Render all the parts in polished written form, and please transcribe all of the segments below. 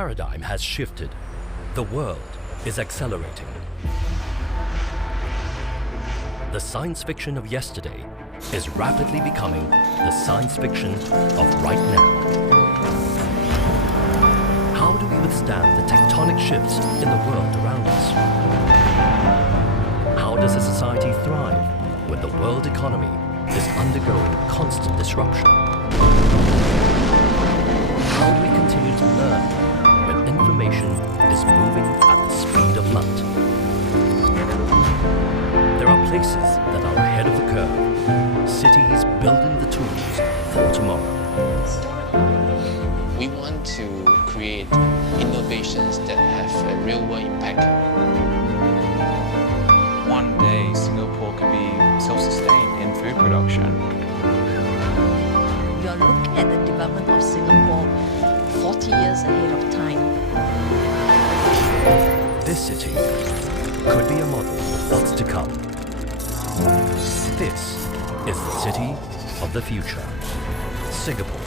paradigm has shifted. The world is accelerating. The science fiction of yesterday is rapidly becoming the science fiction of right now. How do we withstand the tectonic shifts in the world around us? How does a society thrive when the world economy is undergoing constant disruption? How do we continue to learn when information is moving at the speed of light? There are places that are ahead of the curve, cities building the tools for tomorrow. We want to create innovations that have a real-world impact. One day, Singapore could be self-sustained in food production. You're looking at the development of Singapore 40 years ahead of time. This city could be a model of what's to come. This is the city of the future, Singapore.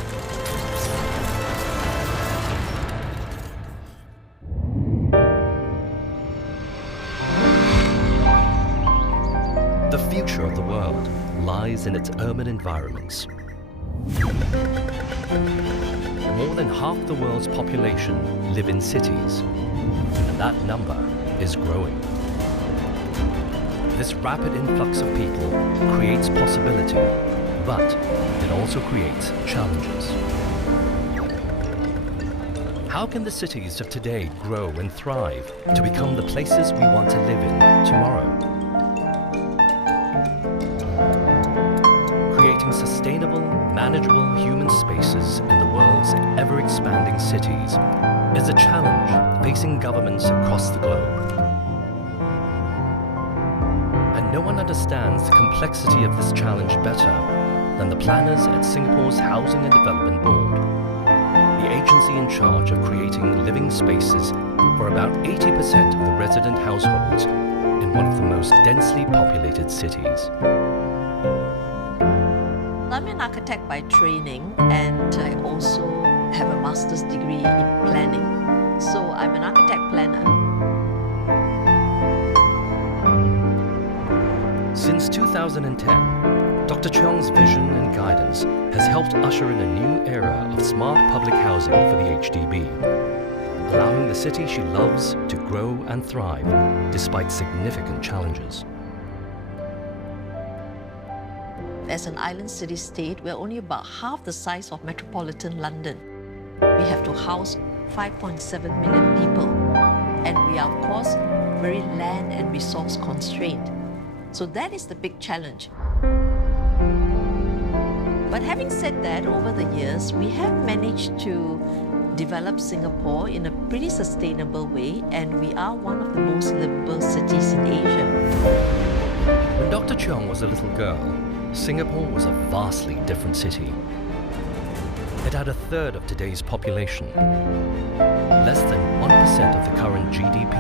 The future of the world lies in its urban environments. More than half the world's population live in cities, and that number is growing. This rapid influx of people creates possibility, but it also creates challenges. How can the cities of today grow and thrive to become the places we want to live in tomorrow? Creating sustainable, manageable human spaces in the world's ever-expanding cities is a challenge facing governments across the globe. And no one understands the complexity of this challenge better than the planners at Singapore's Housing and Development Board, the agency in charge of creating living spaces for about 80% of the resident households in one of the most densely populated cities. I'm an architect by training, and I also have a master's degree in planning. So I'm an architect planner. Since 2010, Dr. Cheong's vision and guidance has helped usher in a new era of smart public housing for the HDB, allowing the city she loves to grow and thrive despite significant challenges. As an island city-state, we're only about half the size of metropolitan London. We have to house 5.7 million people, and we are, of course, very land and resource constrained. So that is the big challenge. But having said that, over the years, we have managed to develop Singapore in a pretty sustainable way, and we are one of the most livable cities in Asia. When Dr. Cheong was a little girl, Singapore was a vastly different city. It had a third of today's population, less than 1% of the current GDP,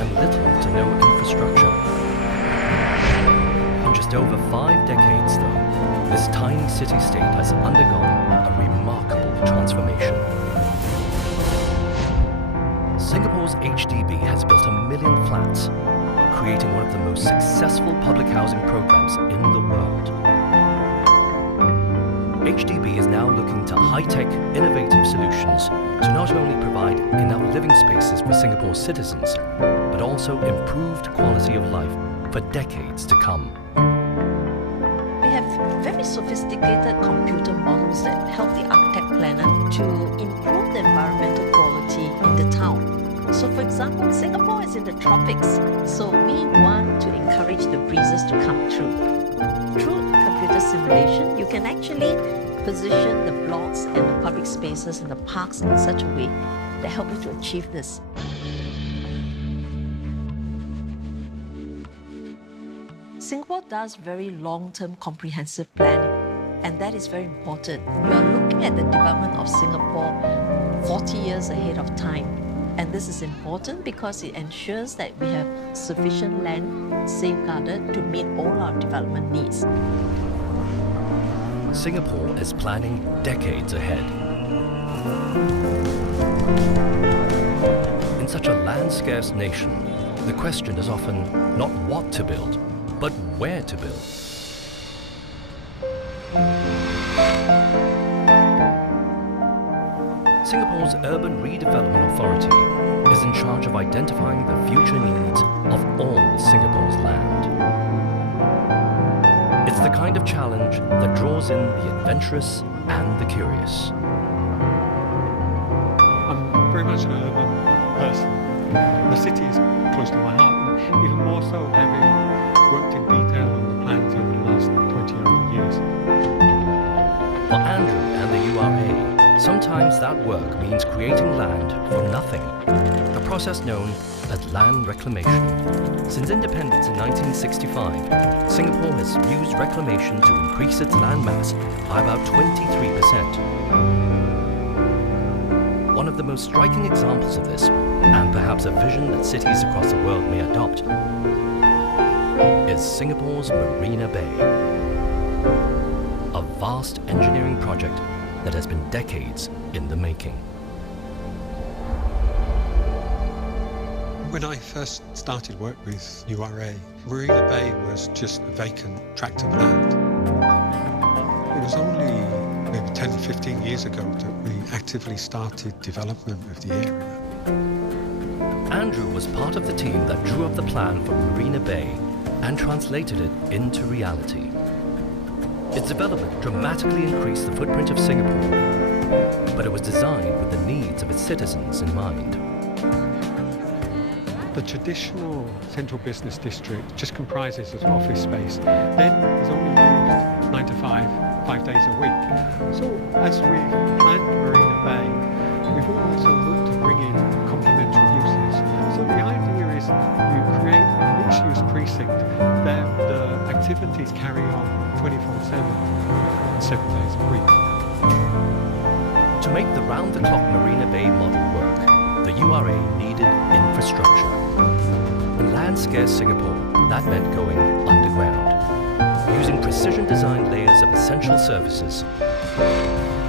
and little to no infrastructure. In just over 5 decades, though, this tiny city-state has undergone a remarkable transformation. Singapore's HDB has built 1 million flats, creating one of the most successful public housing programs in the world. HDB is now looking to high-tech, innovative solutions to not only provide enough living spaces for Singapore's citizens, but also improved quality of life for decades to come. We have very sophisticated computer models that help the architect planner to improve the environmental quality in the town. So for example, Singapore is in the tropics, so we want to encourage the breezes to come through. Through computer simulation, you can actually position the blocks and the public spaces and the parks in such a way that help you to achieve this. Singapore does very long-term comprehensive planning, and that is very important. You are looking at the development of Singapore 40 years ahead of time. And this is important because it ensures that we have sufficient land safeguarded to meet all our development needs. Singapore is planning decades ahead. such a land-scarce nation, the question is often not what to build, but where to build. Singapore's Urban Redevelopment Authority is in charge of identifying the future needs of all Singapore's land. It's the kind of challenge that draws in the adventurous and the curious. I'm very much an urban person. The city is close to my heart, and even more so having worked in detail on the plans over the last 20 over years. For Andrew and the URA, sometimes that work means creating land for nothing, a process known as land reclamation. Since independence in 1965, Singapore has used reclamation to increase its land mass by about 23%. One of the most striking examples of this, and perhaps a vision that cities across the world may adopt, is Singapore's Marina Bay, a vast engineering project that has been decades in the making. When I first started work with URA, Marina Bay was just a vacant tract of land. It was only maybe 10, 15 years ago that we actively started development of the area. Andrew was part of the team that drew up the plan for Marina Bay and translated it into reality. Its development dramatically increased the footprint of Singapore, but it was designed with the needs of its citizens in mind. The traditional central business district just comprises of office space, then is only used 9 to 5 days a week. So as we planned Marina Bay, we've also looked to bring in complementary uses. So the idea is you create a mixed-use precinct, then the activities carry on 24/7, 7 days a week. To make the round-the-clock Marina Bay model work, the URA needed infrastructure. In land-scarce Singapore, that meant going underground, using precision-designed layers of essential services,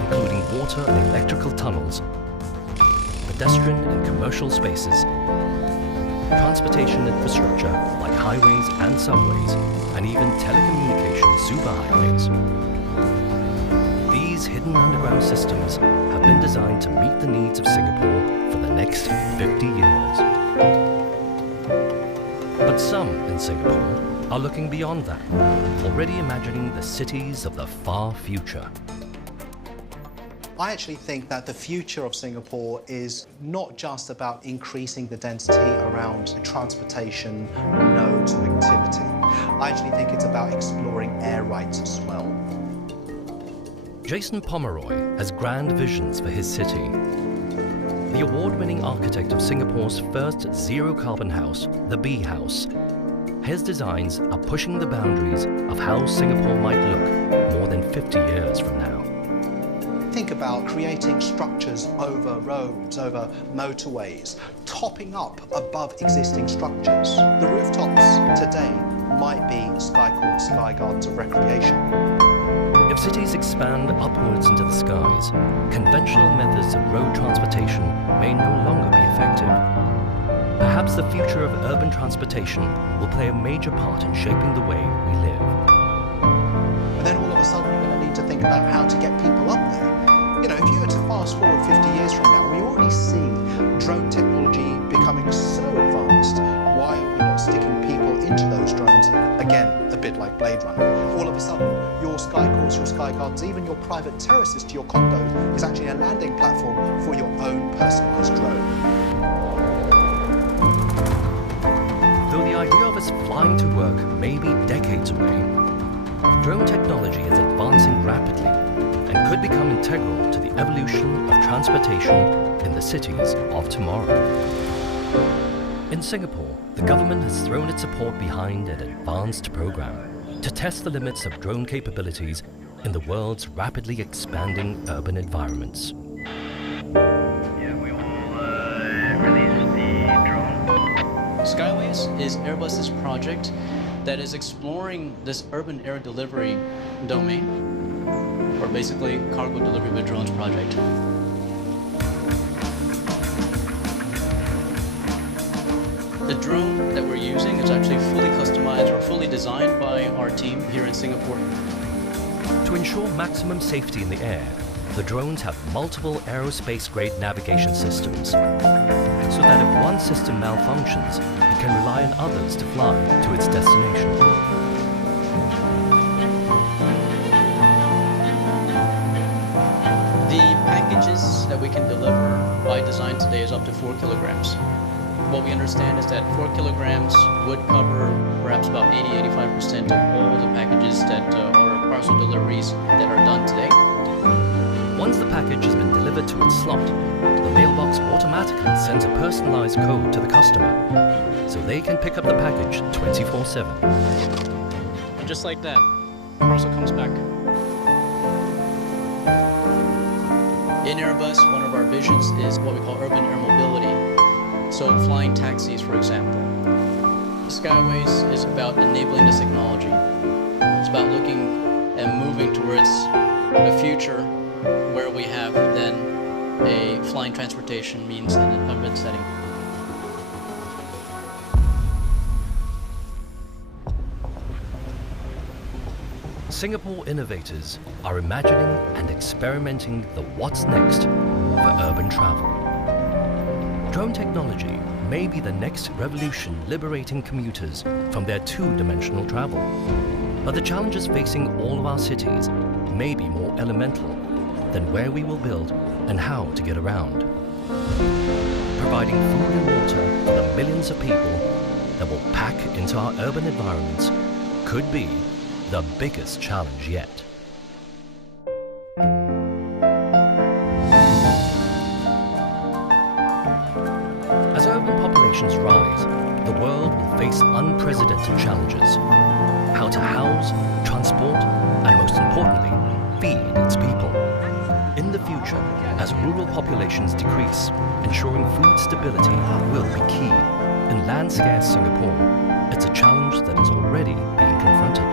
including water and electrical tunnels, pedestrian and commercial spaces, transportation infrastructure like highways and subways, and even telecommunication superhighways. These hidden underground systems have been designed to meet the needs of Singapore for the next 50 years. But some in Singapore are looking beyond that, already imagining the cities of the far future. I actually think that the future of Singapore is not just about increasing the density around transportation nodes of activity. I actually think it's about exploring air rights as well. Jason Pomeroy has grand visions for his city. The award-winning architect of Singapore's first zero-carbon house, the Bee House, his designs are pushing the boundaries of how Singapore might look more than 50 years from now. Think about creating structures over roads, over motorways, topping up above existing structures. The rooftops today might be sky gardens of recreation. If cities expand upwards into the skies, conventional methods of road transportation may no longer be effective. Perhaps the future of urban transportation will play a major part in shaping the way we live. And then all of a sudden you're going to need to think about how to get people up there. You know, if you were to fast forward 50 years from now, we already see drone technology becoming so advanced. Why are we not sticking people into those drones? Again, a bit like Blade Runner. All of a sudden, your sky courts, your sky gardens, even your private terraces to your condos is actually a landing platform for your own personalized drone. Though the idea of us flying to work may be decades away, drone technology is advancing rapidly and could become integral to the evolution of transportation in the cities of tomorrow. In Singapore, the government has thrown its support behind an advanced program to test the limits of drone capabilities in the world's rapidly expanding urban environments. Yeah, we will release the drone. Skyways is Airbus's project that is exploring this urban air delivery domain, or basically cargo delivery with drones project. The drone that we're using is actually fully customized or fully designed by our team here in Singapore. To ensure maximum safety in the air, the drones have multiple aerospace-grade navigation systems, so that if one system malfunctions, it can rely on others to fly to its destination. The packages that we can deliver by design today is up to 4 kilograms. What we understand is that 4 kilograms would cover perhaps about 80-85% of all the packages that or parcel deliveries that are done today. Once the package has been delivered to its slot, the mailbox automatically sends a personalized code to the customer, so they can pick up the package 24/7. And just like that, the parcel comes back. In Airbus, one of our visions is what we call urban air mobility. So flying taxis, for example. Skyways is about enabling this technology. It's about looking and moving towards a future where we have then a flying transportation means in an urban setting. Singapore innovators are imagining and experimenting the what's next for urban travel. Drone technology may be the next revolution liberating commuters from their two-dimensional travel. But the challenges facing all of our cities may be more elemental than where we will build and how to get around. Providing food and water for the millions of people that will pack into our urban environments could be the biggest challenge yet. As urban populations rise, the world will face unprecedented challenges. How to house, transport, and most importantly, feed its people. In the future, as rural populations decrease, ensuring food stability will be key. In land-scarce Singapore, it's a challenge that is already being confronted.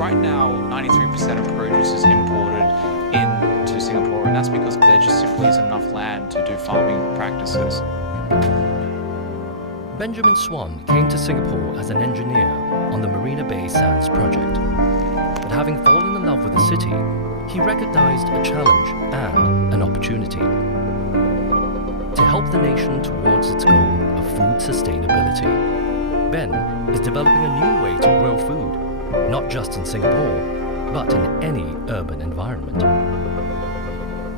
Right now, 93% of produce is imported into Singapore, and that's because there just simply isn't enough land to do farming practices. Benjamin Swan came to Singapore as an engineer on the Marina Bay Sands project. But having fallen in love with the city, he recognized a challenge and an opportunity to help the nation towards its goal of food sustainability. Ben is developing a new way to grow food, not just in Singapore, but in any urban environment.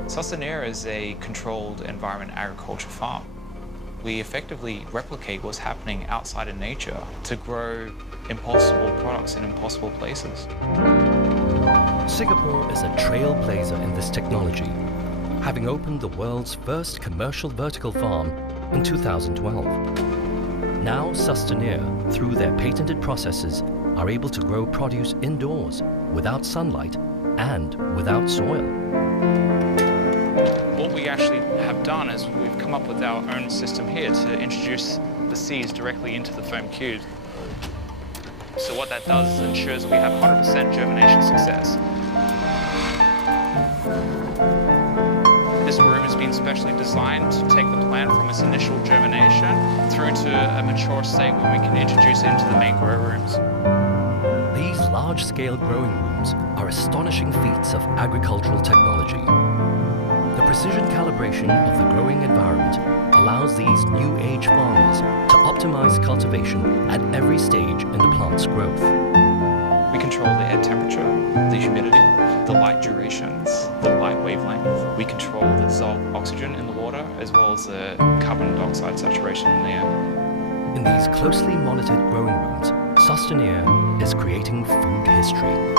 Sustainera is a controlled environment agriculture farm. We effectively replicate what's happening outside in nature to grow impossible products in impossible places. Singapore is a trailblazer in this technology, having opened the world's first commercial vertical farm in 2012. Now Sustainera, through their patented processes, are able to grow produce indoors, without sunlight and without soil. What we actually have done is we've come up with our own system here to introduce the seeds directly into the foam cubes. So what that does is ensures that we have 100% germination success. This room has been specially designed to take the plant from its initial germination through to a mature state where we can introduce it into the main grow rooms. These large-scale growing rooms are astonishing feats of agricultural technology. The precision calibration of the growing environment allows these new age farmers to optimize cultivation at every stage in the plant's growth. We control the air temperature, the humidity, the light durations, the light wavelength. We control the dissolved oxygen in the water as well as the carbon dioxide saturation in the air. In these closely monitored growing rooms, Sustainera is creating food history.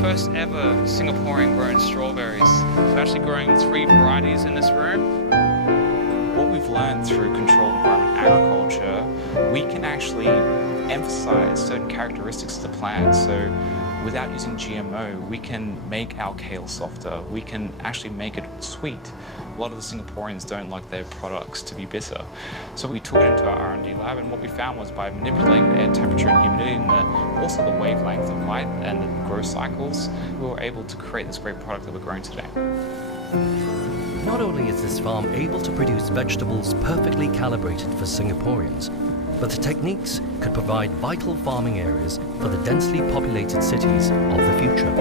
First ever Singaporean grown strawberries. We're actually growing 3 varieties in this room. What we've learned through controlled environment agriculture, we can actually emphasize certain characteristics of the plant. So without using GMO, we can make our kale softer. We can actually make it sweet. A lot of the Singaporeans don't like their products to be bitter. So we took it into our R&D lab, and what we found was by manipulating the air temperature and humidity and also the wavelength of light and the growth cycles, we were able to create this great product that we're growing today. Not only is this farm able to produce vegetables perfectly calibrated for Singaporeans, but the techniques could provide vital farming areas for the densely populated cities of the future.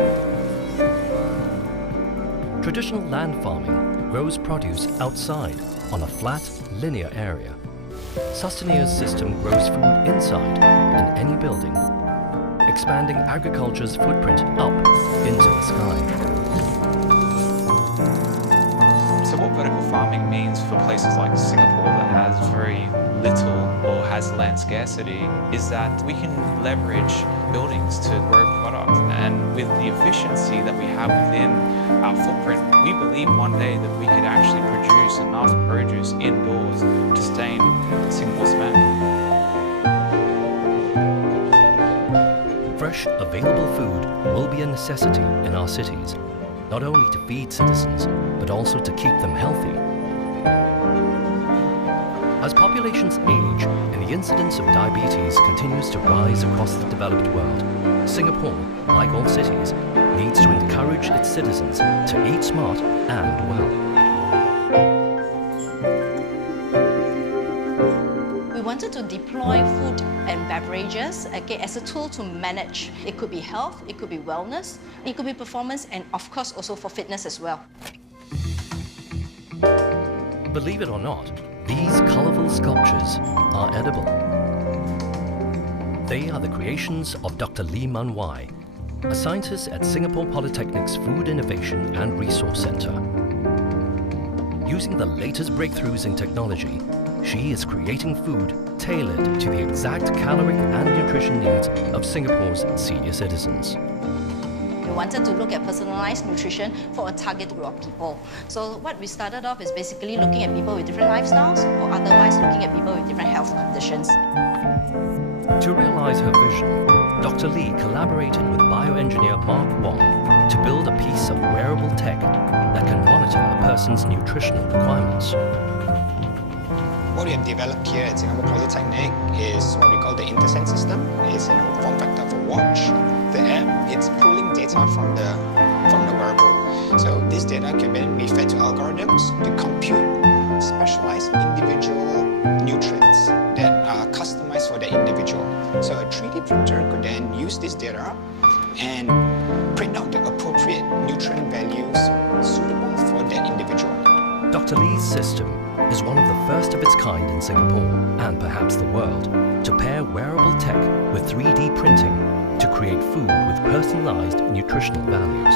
Traditional land farming grows produce outside on a flat, linear area. Sustainier's system grows food inside in any building, expanding agriculture's footprint up into the sky. So what vertical farming means for places like Singapore that has very little or has land scarcity is that we can leverage buildings to grow product, and with the efficiency that we have within our footprint, we believe one day that we could actually produce enough produce indoors to sustain Singapore's demand. Fresh, available food will be a necessity in our cities, not only to feed citizens, but also to keep them healthy. As populations age and the incidence of diabetes continues to rise across the developed world, Singapore, like all cities, needs to encourage its citizens to eat smart and well. We wanted to deploy food and beverages as a tool to manage. It could be health, it could be wellness, it could be performance, and of course also for fitness as well. Believe it or not, these colourful sculptures are edible. They are the creations of Dr. Lee Man Wai, a scientist at Singapore Polytechnic's Food Innovation and Resource Centre. Using the latest breakthroughs in technology, she is creating food tailored to the exact caloric and nutrition needs of Singapore's senior citizens. We wanted to look at personalized nutrition for a target group of people. So what we started off is basically looking at people with different lifestyles, or otherwise looking at people with different health conditions. To realize her vision, Dr. Lee collaborated with bioengineer Mark Wong to build a piece of wearable tech that can monitor a person's nutritional requirements. What we have developed here at Singapore Polytechnic is what we call the InterSense system. It's a form factor of a watch. The app, it's pulling data from the wearable. So this data can then be fed to algorithms to compute specialized individual nutrients that are customized for the individual. So a 3D printer could then use this data and print out the appropriate nutrient values suitable for that individual. Dr. Lee's system is one of the first of its kind in Singapore, and perhaps the world, to pair wearable tech with 3D printing to create food with personalized nutritional values.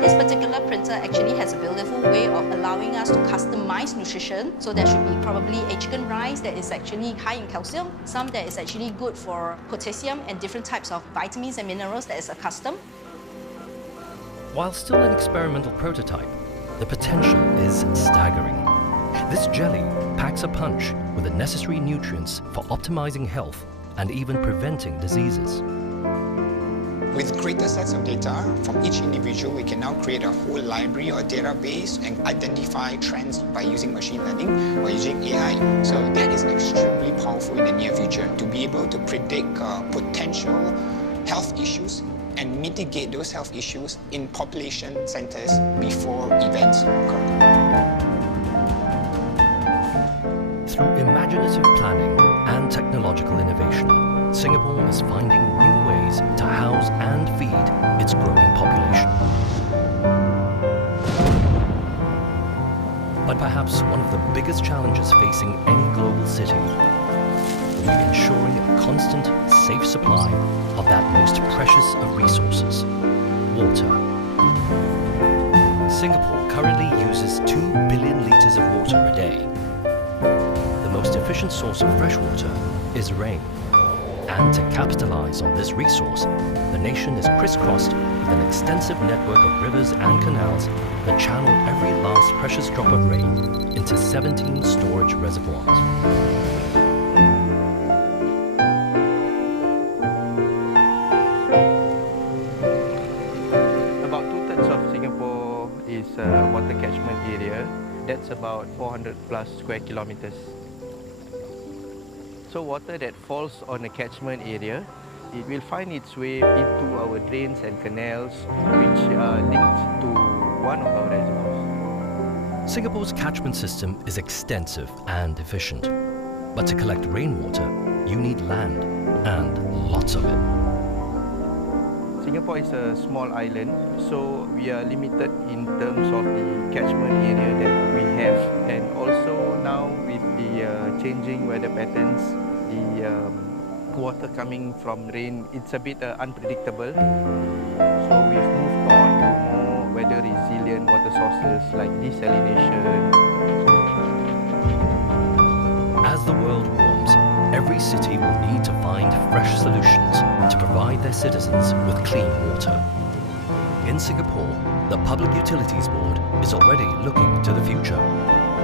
This particular printer actually has a beautiful way of allowing us to customize nutrition. So there should be probably a chicken rice that is actually high in calcium, some that is actually good for potassium and different types of vitamins and minerals that is custom. While still an experimental prototype, the potential is staggering. This jelly packs a punch with the necessary nutrients for optimizing health and even preventing diseases. With greater sets of data from each individual, we can now create a whole library or database and identify trends by using machine learning or using AI. So that is extremely powerful in the near future to be able to predict potential health issues and mitigate those health issues in population centers before events occur. Through imaginative planning and technological innovation, Singapore is finding new ways to house and feed its growing population. But perhaps one of the biggest challenges facing any global city will be ensuring a constant, safe supply of that most precious of resources, water. Singapore currently uses 2 billion litres of water a day. The most efficient source of fresh water is rain. And to capitalize on this resource, the nation is crisscrossed with an extensive network of rivers and canals that channel every last precious drop of rain into 17 storage reservoirs. About 2/3 of Singapore is water catchment area. That's about 400 plus square kilometers. So water that falls on a catchment area, it will find its way into our drains and canals, which are linked to one of our reservoirs. Singapore's catchment system is extensive and efficient. But to collect rainwater, you need land, and lots of it. Singapore is a small island, so we are limited in terms of the catchment area that we have. And also now with the changing weather patterns, the water coming from rain, it's a bit unpredictable. So we've moved on to more weather resilient water sources like desalination. As the world warms, every city will need to find fresh solutions to provide their citizens with clean water. In Singapore, the Public Utilities Board is already looking to the future,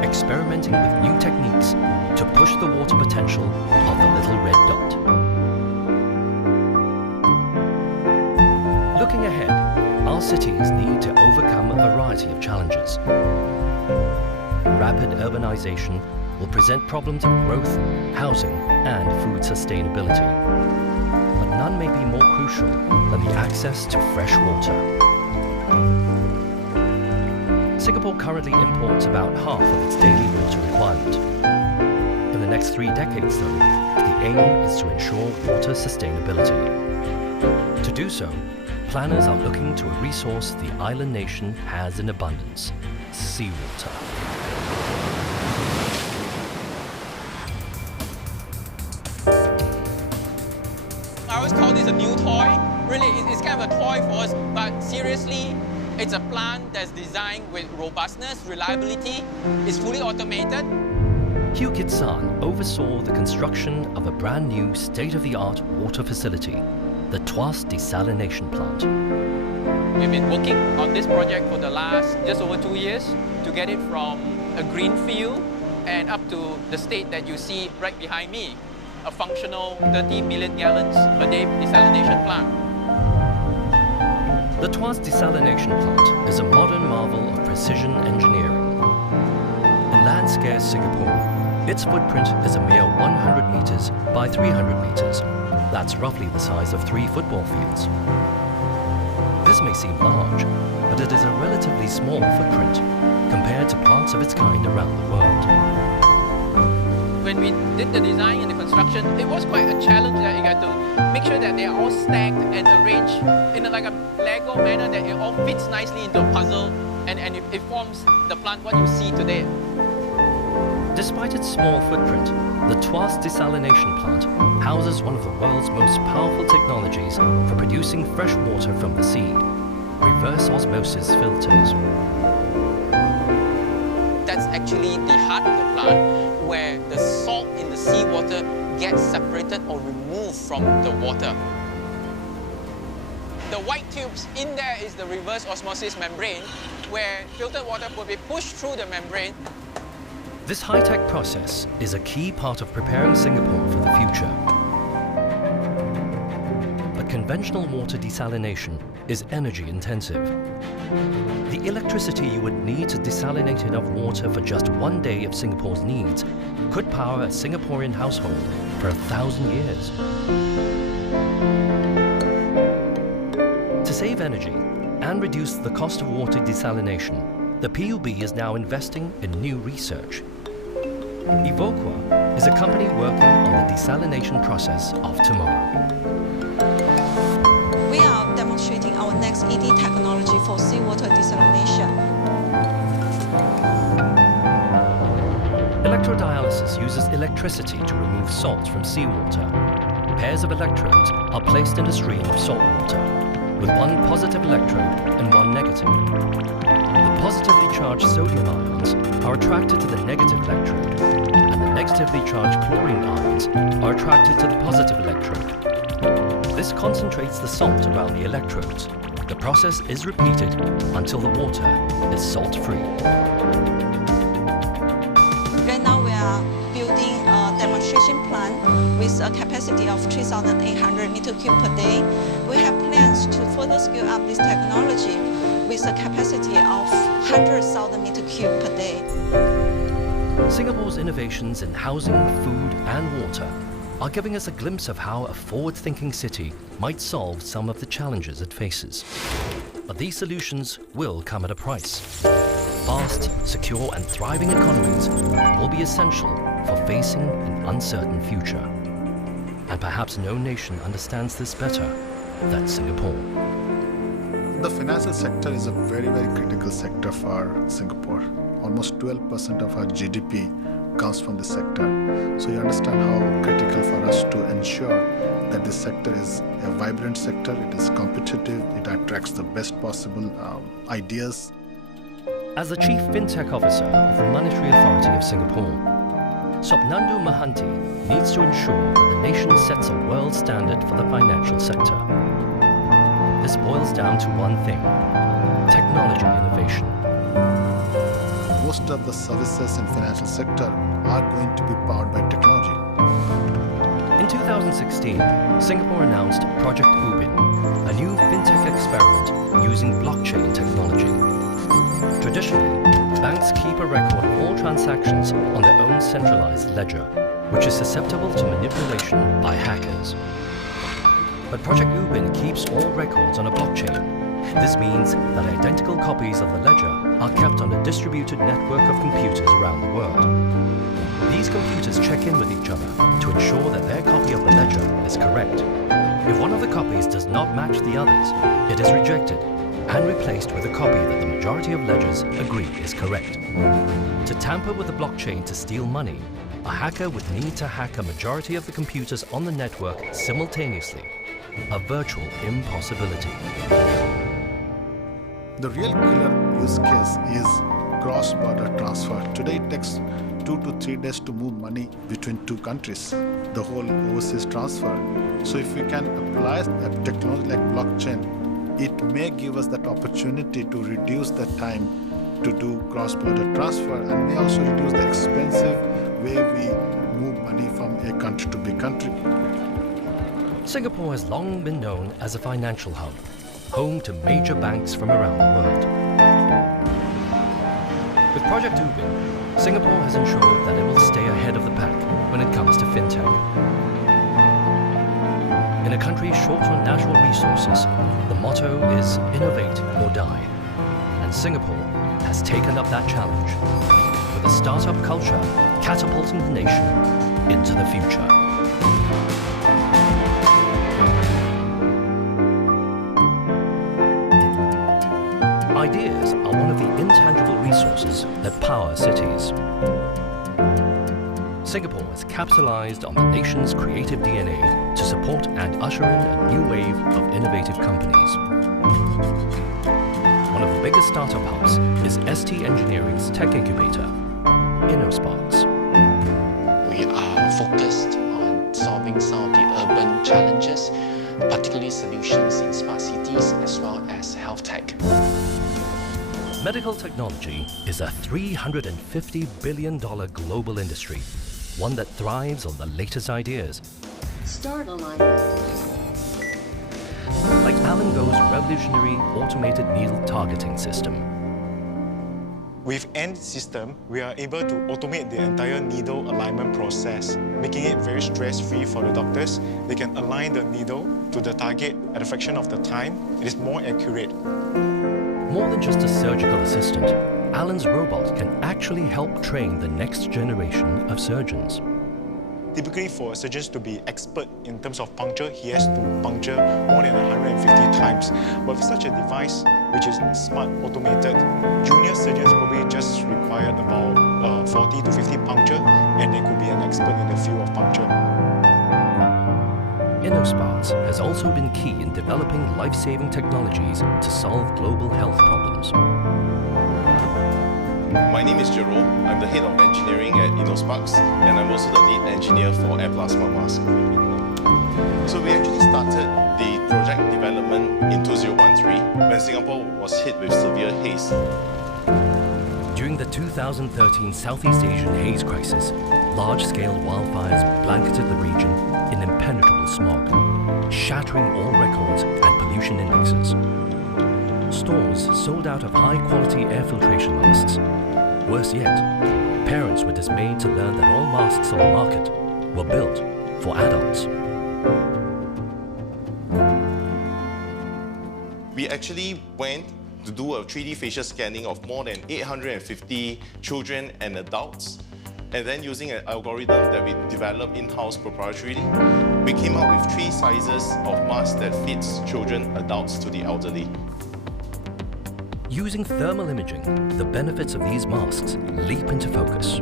experimenting with new techniques to push the water potential of the little red dot. Looking ahead, our cities need to overcome a variety of challenges. Rapid urbanization will present problems of growth, housing, and food sustainability. But none may be more crucial than the access to fresh water. Singapore currently imports about half of its daily water requirement. In the next 3 decades, though, the aim is to ensure water sustainability. To do so, planners are looking to a resource the island nation has in abundance: seawater. I always call this a new toy. Really, it's kind of a toy for us, but seriously, it's a plant that's designed with robustness, reliability. It's fully automated. Hugh Kit-san oversaw the construction of a brand new state-of-the-art water facility, the Tuas Desalination Plant. We've been working on this project for the last just over 2 years to get it from a green field and up to the state that you see right behind me, a functional 30 million gallons per day desalination plant. The Tuas Desalination Plant is a modern marvel of precision engineering. In land-scarce Singapore, its footprint is a mere 100 meters by 300 meters. That's roughly the size of 3 football fields. This may seem large, but it is a relatively small footprint compared to plants of its kind around the world. When we did the design and the construction, it was quite a challenge that you got to make sure that they are all stacked and arranged in like a Lego manner, that it all fits nicely into a puzzle and it forms the plant what you see today. Despite its small footprint, the Tuas Desalination Plant houses one of the world's most powerful technologies for producing fresh water from the sea: reverse osmosis filters. That's actually the heart of the plant, where the salt in the seawater gets separated or removed from the water. The white tubes, in there is the reverse osmosis membrane, where filtered water will be pushed through the membrane. This high-tech process is a key part of preparing Singapore for the future. But conventional water desalination is energy-intensive. The electricity you would need to desalinate enough water for just 1 day of Singapore's needs could power a Singaporean household for 1,000 years. To save energy and reduce the cost of water desalination, the PUB is now investing in new research. Evoqua is a company working on the desalination process of tomorrow. We are demonstrating our next ED technology for seawater desalination. Electrodialysis uses electricity to remove salt from seawater. Pairs of electrodes are placed in a stream of salt water, with one positive electrode and one negative. The positively charged sodium ions are attracted to the negative electrode, and the negatively charged chlorine ions are attracted to the positive electrode. This concentrates the salt around the electrodes. The process is repeated until the water is salt-free. Right now we are building a demonstration plant with a capacity of 3,800 meter cube per day. We have plans to further scale up this technology with a capacity of 100,000 meter cube per day. Singapore's innovations in housing, food, and water are giving us a glimpse of how a forward-thinking city might solve some of the challenges it faces. But these solutions will come at a price. fast, secure and thriving economies will be essential for facing an uncertain future. And perhaps no nation understands this better than Singapore. The financial sector is a very, very critical sector for Singapore. Almost 12% of our GDP comes from this sector. So you understand how critical for us to ensure that this sector is a vibrant sector, it is competitive, it attracts the best possible ideas. As the Chief FinTech Officer of the Monetary Authority of Singapore, Sopnandu Mahanti needs to ensure that the nation sets a world standard for the financial sector. This boils down to one thing: technology innovation. Most of the services in financial sector are going to be powered by technology. In 2016, Singapore announced Project Ubin, a new fintech experiment using blockchain technology. Traditionally, banks keep a record of all transactions on their own centralized ledger, which is susceptible to manipulation by hackers. But Project Ubin keeps all records on a blockchain. This means that identical copies of the ledger are kept on a distributed network of computers around the world. These computers check in with each other to ensure that their copy of the ledger is correct. If one of the copies does not match the others, it is rejected and replaced with a copy that the majority of ledgers agree is correct. To tamper with the blockchain to steal money, a hacker would need to hack a majority of the computers on the network simultaneously, a virtual impossibility. The real killer use case is cross-border transfer. Today it takes 2 to 3 days to move money between two countries, the whole overseas transfer. So if we can apply a technology like blockchain, it may give us that opportunity to reduce the time to do cross-border transfer and may also reduce the expensive way we move money from a country to big country. Singapore has long been known as a financial hub, home to major banks from around the world. With Project Ubin, Singapore has ensured that it will stay ahead of the pack when it comes to fintech. In a country short on natural resources, the motto is innovate or die. And Singapore has taken up that challenge, with a startup culture catapulting the nation into the future. Ideas are one of the intangible resources that power cities. Singapore has capitalized on the nation's creative DNA to support and usher in a new wave of innovative companies. One of the biggest startup hubs is ST Engineering's tech incubator, InnoSparks. We are focused on solving some of the urban challenges, particularly solutions in smart cities as well as health tech. Medical technology is a $350 billion global industry, one that thrives on the latest ideas. Start alignment. Like Alan Go's revolutionary automated needle targeting system. With End System, we are able to automate the entire needle alignment process, making it very stress-free for the doctors. They can align the needle to the target at a fraction of the time. It is more accurate. More than just a surgical assistant, Alan's robot can actually help train the next generation of surgeons. Typically, for surgeons to be expert in terms of puncture, he has to puncture more than 150 times. But with such a device, which is smart automated, junior surgeons probably just required about 40 to 50 puncture, and they could be an expert in the field of puncture. InnoSparks has also been key in developing life-saving technologies to solve global health problems. My name is Jerome. I'm the head of engineering at InnoSparks, and I'm also the lead engineer for Air Plasma Mask. So we actually started the project development in 2013 when Singapore was hit with severe haze. During the 2013 Southeast Asian haze crisis, large-scale wildfires blanketed the region in impenetrable smog, shattering all records and pollution indexes. Stores sold out of high-quality air filtration masks. Worse yet, parents were dismayed to learn that all masks on the market were built for adults. We actually went to do a 3D facial scanning of more than 850 children and adults. And then using an algorithm that we developed in-house proprietarily, we came up with 3 sizes of masks that fits children, adults to the elderly. Using thermal imaging, the benefits of these masks leap into focus.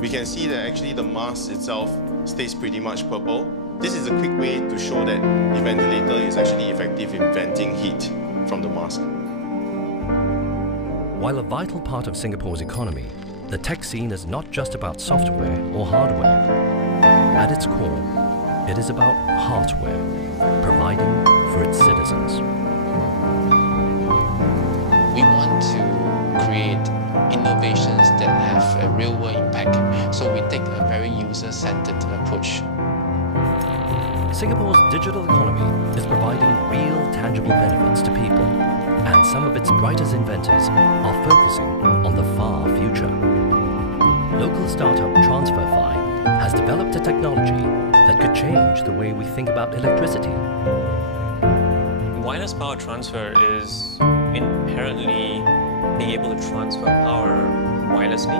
We can see that actually the mask itself stays pretty much purple. This is a quick way to show that the ventilator is actually effective in venting heat from the mask. While a vital part of Singapore's economy, the tech scene is not just about software or hardware. At its core, it is about hardware, providing for its citizens. We want to create innovations that have a real-world impact, so we take a very user-centered approach. Singapore's digital economy is providing real, tangible benefits to people, and some of its brightest inventors are focusing on the far future. Local startup TransferFi has developed a technology that could change the way we think about electricity. Wireless power transfer is inherently being able to transfer power wirelessly.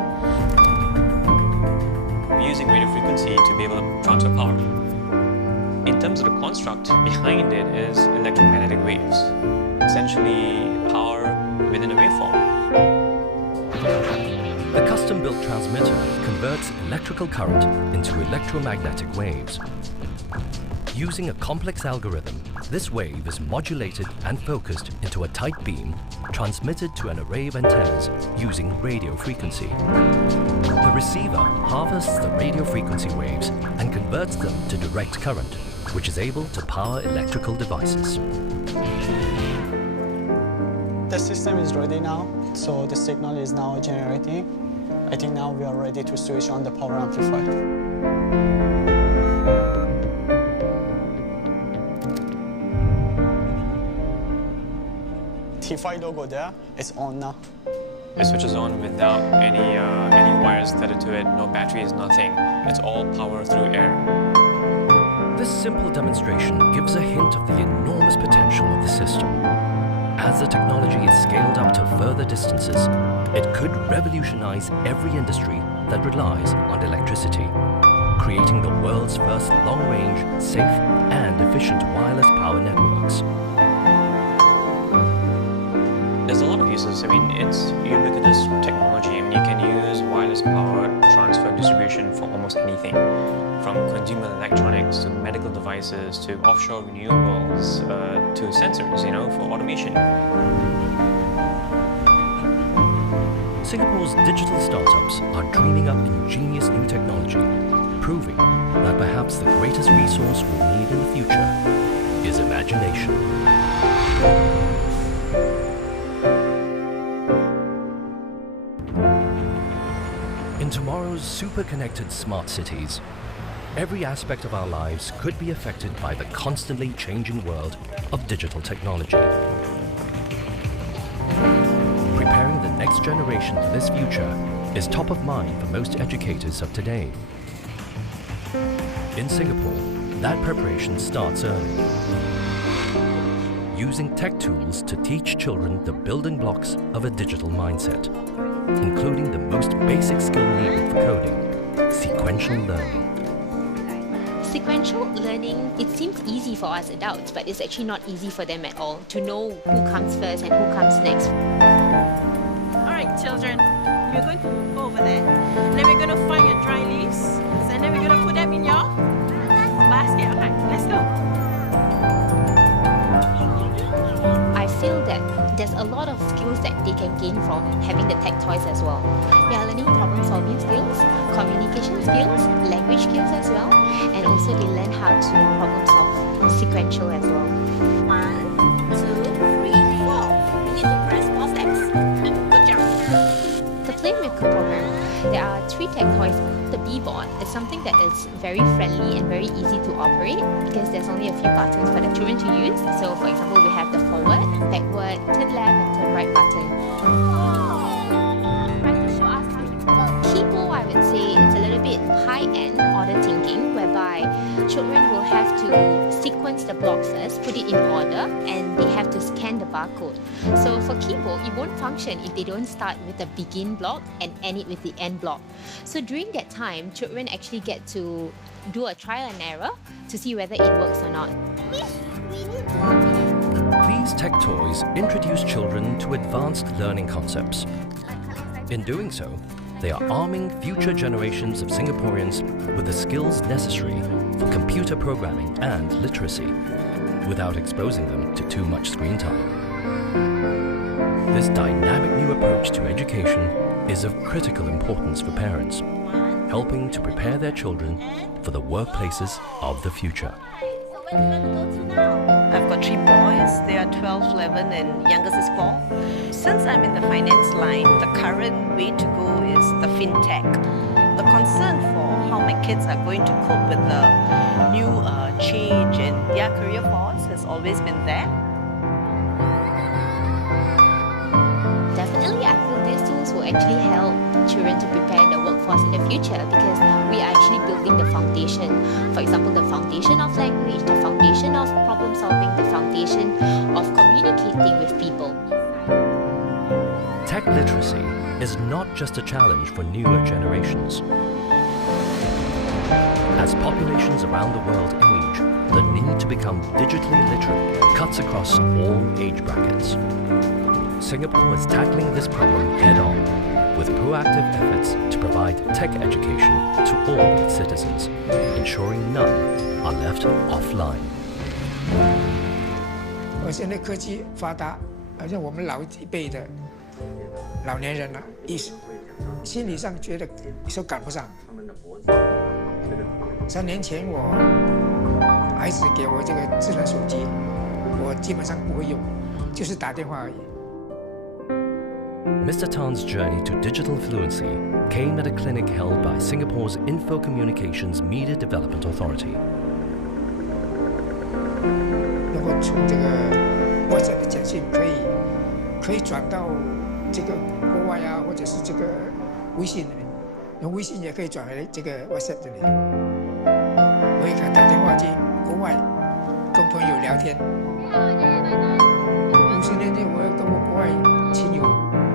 We're using radio frequency to be able to transfer power. In terms of the construct behind it is electromagnetic waves, essentially power within a waveform. The custom-built transmitter converts electrical current into electromagnetic waves. Using a complex algorithm, this wave is modulated and focused into a tight beam, transmitted to an array of antennas using radio frequency. The receiver harvests the radio frequency waves and converts them to direct current, which is able to power electrical devices. The system is ready now, so the signal is now generating. I think now we are ready to switch on the power amplifier. T5 logo there, it's on now. It switches on without any wires tethered to it, no batteries, nothing. It's all power through air. This simple demonstration gives a hint of the enormous potential of the system. As the technology is scaled up to further distances, it could revolutionize every industry that relies on electricity, creating the world's first long-range, safe and efficient wireless power networks. There's a lot of uses. I mean, it's ubiquitous technology. I mean, you can use wireless power transfer distribution for almost anything, from consumer electronics to medical devices to offshore renewables to sensors, for automation. Singapore's digital startups are dreaming up ingenious new technology, proving that perhaps the greatest resource we'll need in the future is imagination. In tomorrow's super-connected smart cities, every aspect of our lives could be affected by the constantly changing world of digital technology. Preparing the next generation for this future is top of mind for most educators of today. In Singapore, that preparation starts early. Using tech tools to teach children the building blocks of a digital mindset, including the most basic skill needed for coding, sequential learning. Sequential learning, it seems easy for us adults, but it's actually not easy for them at all to know who comes first and who comes next. Alright children, we're going to go over there. Then we're going to find your dry leaves, and then we're going to put them in your basket. Okay, let's go. I feel that there's a lot of skills that they can gain from having the tech toys as well. They are learning problem-solving skills, communication skills, language skills as well, and also they learn how to problem-solve sequential as well. 1, 2, 3, 4. We need to press 4 steps. Good job. The Playmaker program, there are 3 tech toys. The B-board is something that is very friendly and very easy to operate because there's only a few buttons for the children to use. So for example, we have the forward, backward, turn left and turn right button. Keyboard, I would say it's a little bit high-end order thinking, whereby children children will have to sequence the block first, put it in order, and they have to scan the barcode. So for Kibo, it won't function if they don't start with the begin block and end it with the end block. So during that time, children actually get to do a trial and error to see whether it works or not. These tech toys introduce children to advanced learning concepts. In doing so, they are arming future generations of Singaporeans with the skills necessary for computer programming and literacy, without exposing them to too much screen time. This dynamic new approach to education is of critical importance for parents, helping to prepare their children for the workplaces of the future. I've got 3 boys. They are 12, 11, and youngest is 4. Since I'm in the finance line, the current way to go is the fintech. The concern for how my kids are going to cope with the new change in their career paths has always been there. Definitely, I feel these tools will actually help children to prepare in the workforce in the future because we are actually building the foundation. For example, the foundation of language, the foundation of problem solving, the foundation of communicating with people. Tech literacy is not just a challenge for newer generations. As populations around the world age, the need to become digitally literate cuts across all age brackets. Singapore is tackling this problem head-on with proactive efforts to provide tech education to all its citizens, ensuring none are left offline. 现在科技发达，好像我们老一辈的老年人心理上觉得说赶不上。3年前我孩子给我这个智能手机，我基本上不会用，就是打电话而已。 Mr. Tan's journey to digital fluency came at a clinic held by Singapore's Info Communications Media Development Authority. 如果从这个 WhatsApp 的简讯可以转到这个国外啊，或者是这个微信里面，用微信也可以转回这个 WhatsApp 这里。我也可以打电话去国外跟朋友聊天。50年前我要跟我国外亲友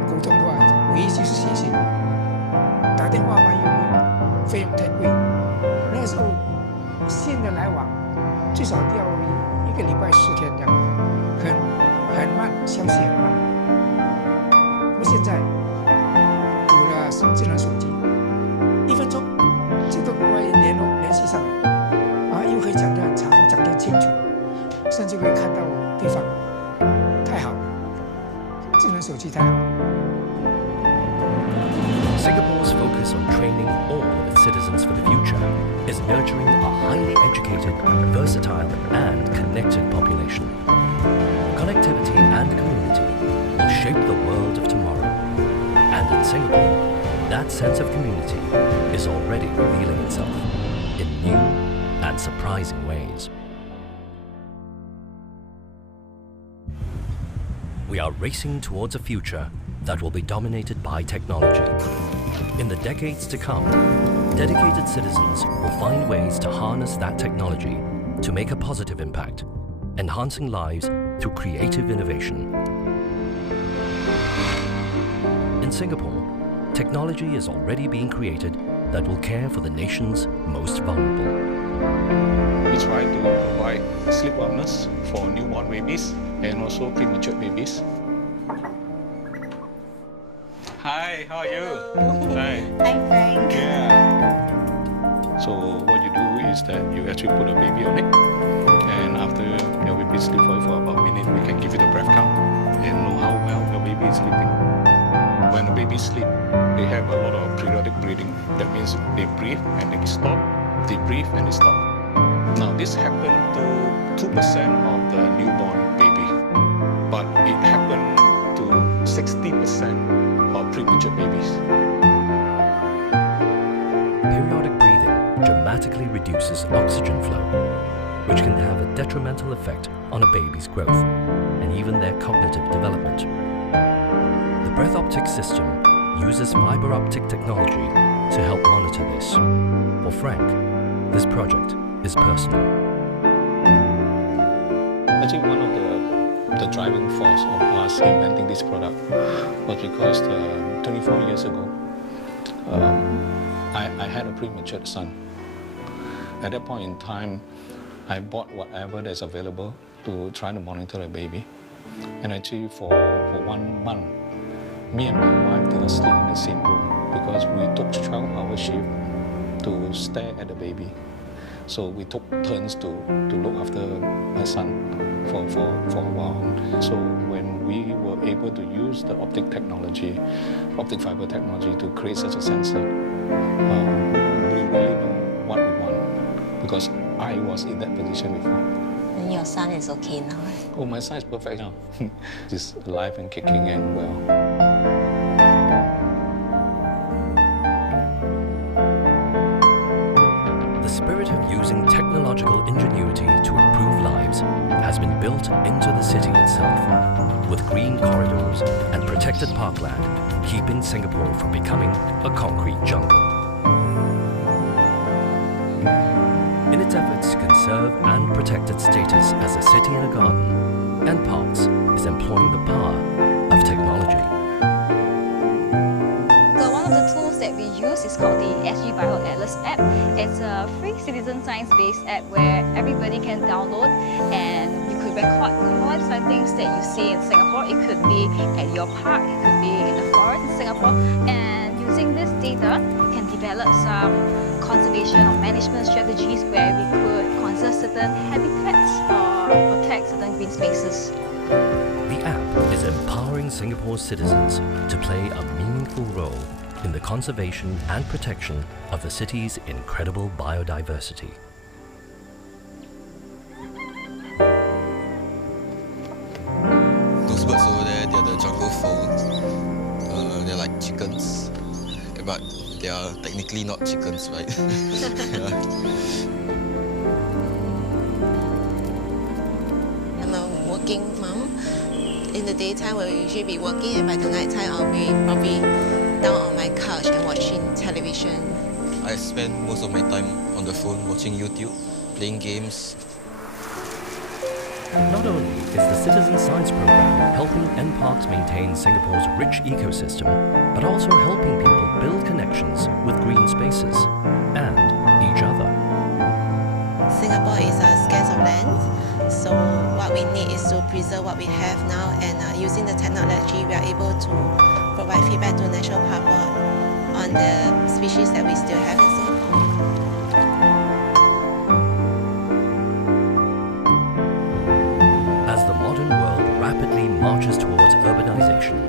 沟通的话，唯一就是写信，打电话嘛又费用太贵。那个时候信的来往最少要1个礼拜10天这样，很慢，消息很慢。那么现在有了智能手机，1分钟就跟国外联系上了，又可以讲得很长，讲得很清楚，甚至可以看到对方，太好了，智能手机太好了。 Singapore's focus on training all of its citizens for the future is nurturing a highly educated, versatile and connected population. Connectivity and community will shape the world of tomorrow. And in Singapore, that sense of community is already revealing itself in new and surprising ways. We are racing towards a future that will be dominated by technology. In the decades to come, dedicated citizens will find ways to harness that technology to make a positive impact, enhancing lives through creative innovation. In Singapore, technology is already being created that will care for the nation's most vulnerable. We try to provide sleep wellness for newborn babies and also premature babies. Hi, how are you? Hi. I'm Frank. Yeah. So what you do is that you actually put a baby on it, and after your baby sleeps for about a minute, we can give you the breath count and know how well your baby is sleeping. When the baby sleep, they have a lot of periodic breathing. That means they breathe and they stop, they breathe and they stop. Now this happened to 2% of the newborn baby, but it happened to 60% of premature babies. Periodic breathing dramatically reduces oxygen flow, which can have a detrimental effect on a baby's growth and even their cognitive development. The breath optic system uses fiber optic technology to help monitor this. For Frank, this project is personal. I think one of the driving force of us inventing this product was because 24 years ago, I had a premature son. At that point in time, I bought whatever that's available to try to monitor a baby. And actually for 1 month, me and my wife did not sleep in the same room because we took 12-hour shift to stare at the baby. So we took turns to look after my son for a while. So when we were able to use the optic fiber technology to create such a sensor, we really know what we want because I was in that position before. And your son is okay now, right? Oh, my son is perfect now. He's alive and kicking and well. The spirit of using technological ingenuity to improve lives has been built into the city itself, with green corridors and protected parkland, keeping Singapore from becoming a concrete jungle. In its efforts to conserve and protect its status as a city in a garden, NParks is employing the power of technology. So one of the tools that we use is called the SG Bio Atlas app. It's a free citizen science-based app where everybody can download and you could record all the things that you see in Singapore. It could be at your park, it could be in the forest in Singapore. And using this data, you can develop some conservation or management strategies where we could conserve certain habitats or protect certain green spaces. The app is empowering Singapore's citizens to play a meaningful role in the conservation and protection of the city's incredible biodiversity. Those birds over there, they're the jungle fowl. They're like chickens, but they are technically not chickens, right? I'm a working mom. In the daytime, we'll usually be working, and by the night time, I'll be probably down on my couch and watching television. I spend most of my time on the phone watching YouTube, playing games. Not only is the Citizen Science Program helping NParks maintain Singapore's rich ecosystem, but also helping people build connections with green spaces and each other. Singapore is a scarce of land, so what we need is to preserve what we have now, and using the technology, we are able to provide feedback to National Park Board on the species that we still have in Singapore. As the modern world rapidly marches towards urbanization,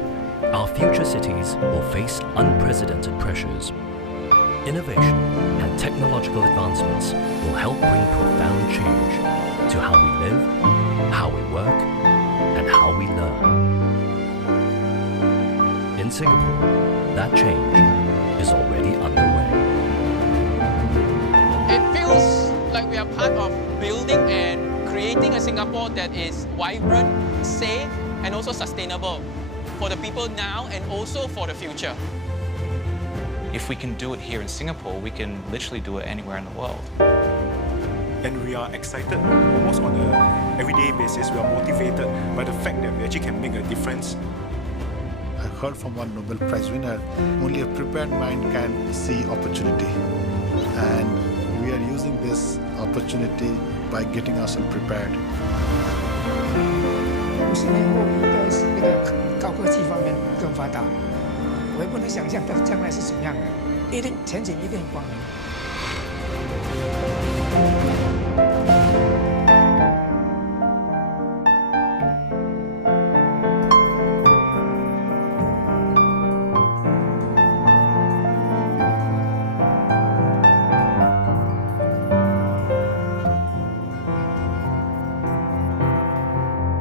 our future cities will face unprecedented pressures. Innovation and technological advancements will help bring profound change to how we live, how we work, and how we learn. In Singapore, that change is already underway. It feels like we are part of building and creating a Singapore that is vibrant, safe, and also sustainable for the people now and also for the future. If we can do it here in Singapore, we can literally do it anywhere in the world. And we are excited almost on an everyday basis. We are motivated by the fact that we actually can make a difference. I heard from one Nobel Prize winner, only a prepared mind can see opportunity. And we are using this opportunity by getting ourselves prepared. 50年后应该是那个高科技方面更发达，我也不能想象它将来是怎么样的，前景一定光明。